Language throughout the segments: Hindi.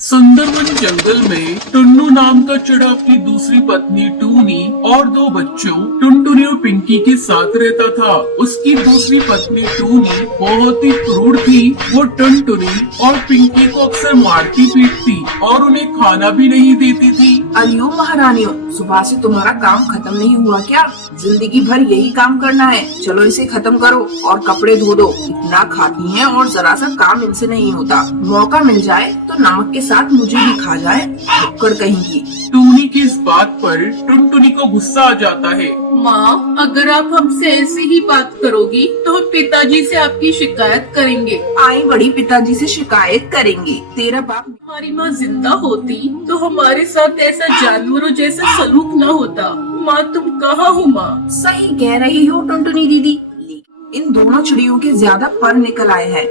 सुंदरवन जंगल में टुन्नू नाम का चिड़ा अपनी दूसरी पत्नी टूनी और दो बच्चों टुनटुनी और पिंकी के साथ रहता था। उसकी दूसरी पत्नी टूनी बहुत ही क्रूर थी। वो टुनटुनी और पिंकी को अक्सर मारती पीटती और उन्हें खाना भी नहीं देती थी। अरियो महारानियों, सुबह से तुम्हारा काम खत्म नहीं हुआ क्या? जिंदगी भर यही काम करना है। चलो इसे खत्म करो और कपड़े धो दो। इतना खाती हैं और जरा सा काम इनसे नहीं होता। मौका मिल जाए तो नमक के साथ मुझे भी खा जाए, कर कहेंगी। टूनी की इस बात पर टुनटुनी को गुस्सा आ जाता है। माँ, अगर आप हमसे ऐसे ही बात करोगी तो हम पिताजी से आपकी शिकायत करेंगे। आई बड़ी पिताजी से शिकायत करेंगे। तेरा बाप हमारी माँ जिंदा होती तो हमारे साथ ऐसा जानवरों जैसा सलूक न होता। माँ, तुम कहाँ हो माँ? सही कह रही हो टुनटुनी दीदी। इन दोनों चिड़ियों के ज्यादा पर निकल आए हैं।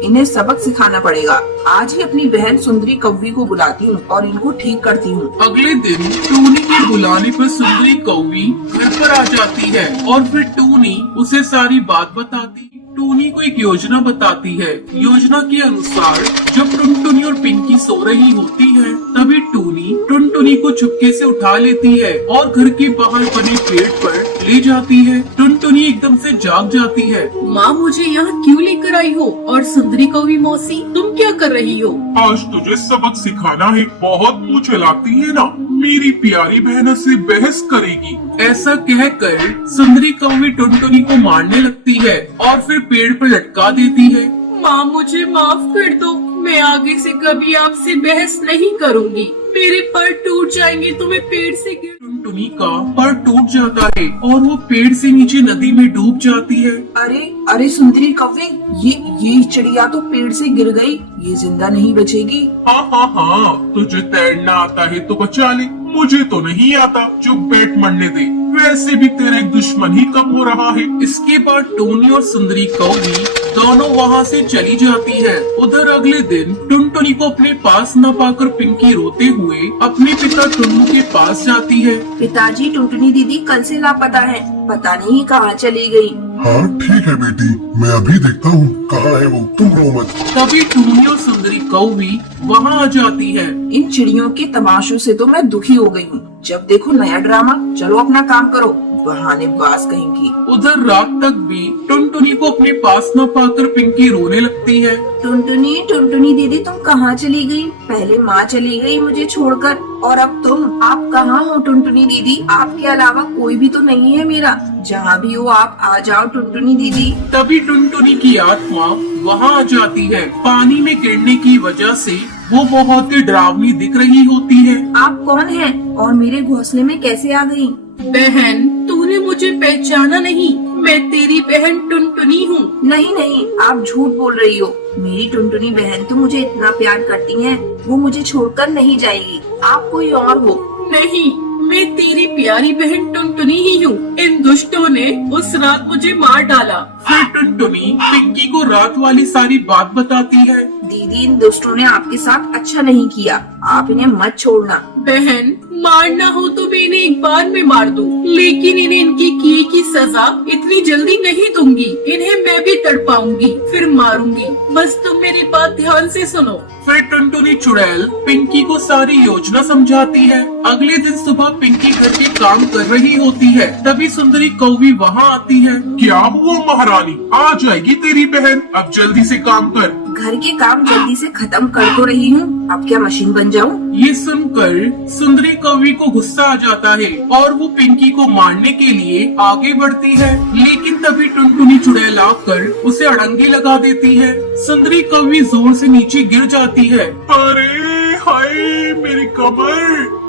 इन्हें सबक सिखाना पड़ेगा। आज ही अपनी बहन सुंदरी कौवी को बुलाती हूँ और इनको ठीक करती हूँ। अगले दिन टूनी के बुलाने पर सुंदरी कौवी घर पर आ जाती है और फिर टूनी उसे सारी बात बताती। टूनी को एक योजना बताती है। योजना के अनुसार जब टुनटुनी और पिंकी सो रही होती है तभी टूनी टुनटुनी को चुपके से उठा लेती है और घर के बाहर बने पेड़ पर ले जाती है। टुनटुनी एकदम से जाग जाती है। माँ, मुझे यहाँ क्यों लेकर आई हो? और सुंदरी कौवी मौसी, तुम क्या कर रही हो? आज तुझे सबक सिखाना है। बहुत मुँह चलाती है ना, मेरी प्यारी बहन से बहस करेगी। ऐसा कहकर सुंदरी कौवी टुनटुनी को मारने लगती है और फिर पेड़ पर लटका देती है। माँ, मुझे माफ कर दो। मैं आगे से कभी आपसे बहस नहीं करूँगी। मेरे पर टूट जाएंगे तो मैं पेड़ से गिर। टुनटुनी का पर टूट जाता है और वो पेड़ से नीचे नदी में डूब जाती है। अरे अरे सुंदरी कौवी, ये चिड़िया तो पेड़ से गिर गई। ये जिंदा नहीं बचेगी। हाँ, तुझे तैरना आता है तो बचा ले। मुझे तो नहीं आता, चुप बैठ, मरने दे। वैसे भी तेरा एक दुश्मन ही कम हो रहा है। इसके बाद टूनी और सुंदरी कौवी दोनों वहाँ से चली जाती है। उधर अगले दिन टुनटुनी को अपने पास न पाकर पिंकी रोते हुए अपने पिता टुन्नू के पास जाती है। पिताजी, टुनटुनी दीदी कल से लापता है। पता नहीं कहाँ चली गई। हाँ ठीक है बेटी, मैं अभी देखता हूँ कहाँ है वो, तुम रो मत। तभी टूनी और सुंदरी कौवी वहाँ आ जाती है। इन चिड़ियों के तमाशों से तो मैं दुखी हो गई हूँ। जब देखो नया ड्रामा। चलो अपना काम करो, बहाने बाज कहेंगी। उधर रात तक भी टुनटुनी को अपने पास न पाकर पिंकी रोने लगती है। टुनटुनी दीदी तुम कहाँ चली गई? पहले माँ चली गई मुझे छोड़कर और अब तुम। आप कहाँ हो टुनटुनी दीदी? आपके अलावा कोई भी तो नहीं है मेरा। जहाँ भी हो आप आ जाओ टुनटुनी दीदी। तभी टुनटुनी की आत्मा वहाँ आ जाती है। पानी में गिरने की वजह से वो बहुत ही डरावनी दिख रही होती है। आप कौन हैं और मेरे घोंसले में कैसे आ गई? बहन, तूने मुझे पहचाना नहीं। मैं तेरी बहन टुनटुनी हूँ। नहीं, आप झूठ बोल रही हो। मेरी टुनटुनी बहन तो मुझे इतना प्यार करती है, वो मुझे छोड़कर नहीं जाएगी। आप कोई और हो। नहीं, मैं तेरी प्यारी बहन टुनटुनी ही हूँ। इन दुष्टों ने उस रात मुझे मार डाला। फिर टुनटुनी पिंकी को रात वाली सारी बात बताती है। दीदी, इन दुष्टों ने आपके साथ अच्छा नहीं किया। आप इन्हें मत छोड़ना। बहन, मारना हो तो मैं इन्हें एक बार में मार दूं, लेकिन इन्हें इनकी किए की सजा इतनी जल्दी नहीं दूंगी। इन्हें मैं भी तड़पाऊंगी, फिर मारूंगी। बस तुम मेरी बात ध्यान से सुनो। फिर टुनटुनी चुड़ैल पिंकी को सारी योजना समझाती है। अगले दिन सुबह पिंकी घर के काम कर रही होती है। तभी सुंदरी कौवी वहाँ आती है। क्या हुआ महारानी? आ जाएगी तेरी बहन, अब जल्दी से काम कर। घर के काम जल्दी से खत्म कर तो रही हूँ। अब क्या मशीन बन जाऊँ? ये सुनकर सुंदरी कौवी को गुस्सा आ जाता है और वो पिंकी को मारने के लिए आगे बढ़ती है। लेकिन तभी टुनटुनी चुड़ैल आकर उसे अड़ंगी लगा देती है। सुंदरी कौवी जोर से नीचे गिर जाती है। अरे हाय, मेरी कमर,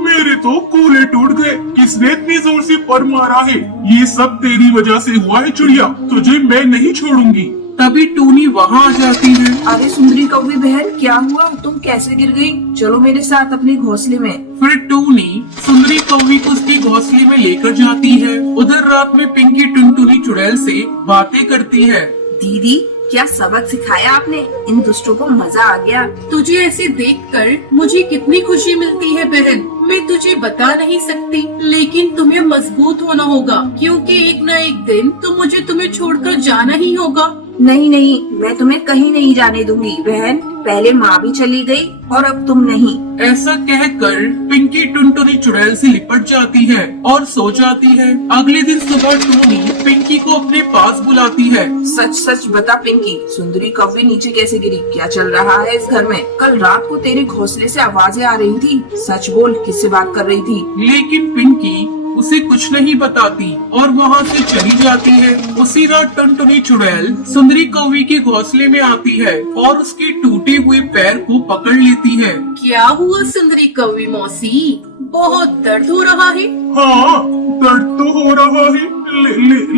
मेरे तो कूल्हे टूट गए। किसने इतनी जोर से पर मारा है? ये सब तेरी वजह से हुआ है चिड़िया, तुझे मैं नहीं छोड़ूंगी। तभी टूनी वहाँ आ जाती है। अरे सुंदरी कौवी बहन, क्या हुआ? तुम कैसे गिर गई? चलो मेरे साथ अपने घोंसले में। फिर टूनी सुंदरी कौवी को उसके घोंसले में लेकर जाती है। उधर रात में पिंकी टुनटुनी चुड़ैल से बातें करती है। दीदी, क्या सबक सिखाया आपने? इन दुष्टों को मजा आ गया। तुझे ऐसे देखकर मुझे कितनी खुशी मिलती है बहन। मैं तुझे बता नहीं सकती, लेकिन तुम्हें मजबूत होना होगा, क्योंकि एक न एक दिन तो मुझे तुम्हें छोड़कर जाना ही होगा। नहीं, मैं तुम्हें कहीं नहीं जाने दूंगी बहन। पहले माँ भी चली गई और अब तुम नहीं। ऐसा कहकर पिंकी टुनटुनी चुड़ैल से लिपट जाती है और सो जाती है। अगले दिन सुबह टूनी पिंकी को अपने पास बुलाती है। सच सच बता पिंकी, सुंदरी कौवी नीचे कैसे गिरी? क्या चल रहा है इस घर में? कल रात को तेरे घोंसले से आवाजें आ रही थी। सच बोल, किससे बात कर रही थी? लेकिन पिंकी उसे कुछ नहीं बताती और वहाँ से चली जाती है। उसी रात टुनटुनी चुड़ैल सुंदरी कौवी के घोंसले में आती है और उसके टूटे हुए पैर को पकड़ लेती है। क्या हुआ सुंदरी कौवी मौसी? बहुत दर्द हो रहा है। हाँ, दर्द तो हो रहा है,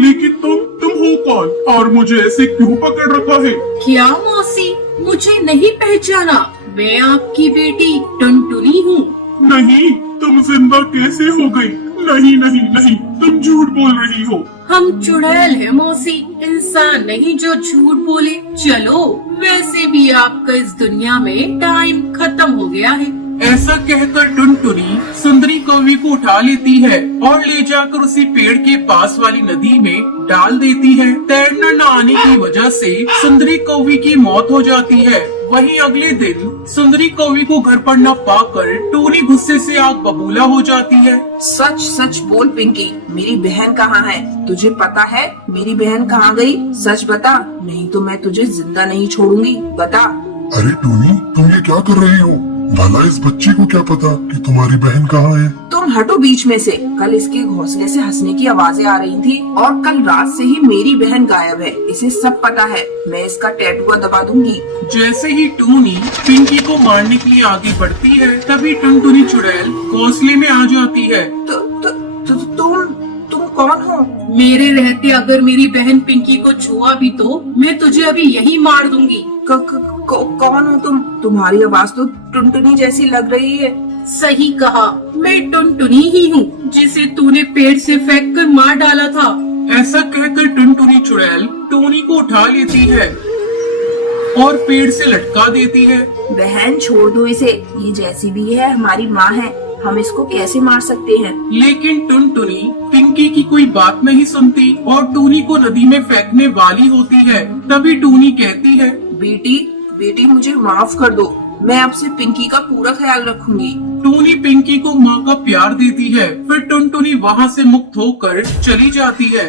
लेकिन तुम हो कौन और मुझे ऐसे क्यों पकड़ रखा है? क्या मौसी, मुझे नहीं पहचाना? मैं आपकी बेटी टुनटुनी हूँ। नहीं, तुम जिंदा कैसे हो गई? नहीं नहीं नहीं, तुम झूठ बोल रही हो। हम चुड़ैल है मौसी, इंसान नहीं जो झूठ बोले। चलो, वैसे भी आपका इस दुनिया में टाइम खत्म हो गया है। ऐसा कहकर टुनटुनी सुंदरी कौवी को उठा लेती है और ले जाकर उसी पेड़ के पास वाली नदी में डाल देती है। तैरना न आने की वजह से सुंदरी कौवी की मौत हो जाती है। वहीं अगले दिन सुंदरी कौवी को घर पर न पाकर टूनी गुस्से से आग बबूला हो जाती है। सच सच बोल पिंकी, मेरी बहन कहाँ है? तुझे पता है मेरी बहन कहाँ गई? सच बता, नहीं तो मैं तुझे जिंदा नहीं छोड़ूंगी। बता। अरे टूनी, तुम ये क्या कर रही हो? भला इस बच्ची को क्या पता कि तुम्हारी बहन कहाँ है? तुम हटो बीच में से। कल इसके घोंसले से हंसने की आवाजें आ रही थी और कल रात से ही मेरी बहन गायब है। इसे सब पता है। मैं इसका टैटू दबा दूंगी। जैसे ही टूनी पिंकी को मारने के लिए आगे बढ़ती है, तभी टुनटुनी चुड़ैल घोंसले में आ जाती है। तुम कौन हो? मेरे रहते अगर मेरी बहन पिंकी को छुआ भी तो मैं तुझे अभी यही मार दूंगी। कौन हो तुम? तुम्हारी आवाज तो टुनटुनी जैसी लग रही है। सही कहा, मैं टुनटुनी ही हूँ जिसे तूने पेड़ से फेंक कर मार डाला था। ऐसा कहकर टुनटुनी चुड़ैल टूनी को उठा लेती है और पेड़ से लटका देती है। बहन छोड़ दो इसे, ये जैसी भी है हमारी माँ है। हम इसको कैसे मार सकते हैं? लेकिन टुनटुनी पिंकी की कोई बात नहीं सुनती और टूनी को नदी में फेंकने वाली होती है। तभी टूनी कहती है, बेटी मुझे माफ कर दो। मैं अब से पिंकी का पूरा ख्याल रखूंगी। टूनी पिंकी को माँ का प्यार देती है। फिर टुनटुनी वहाँ से मुक्त होकर चली जाती है।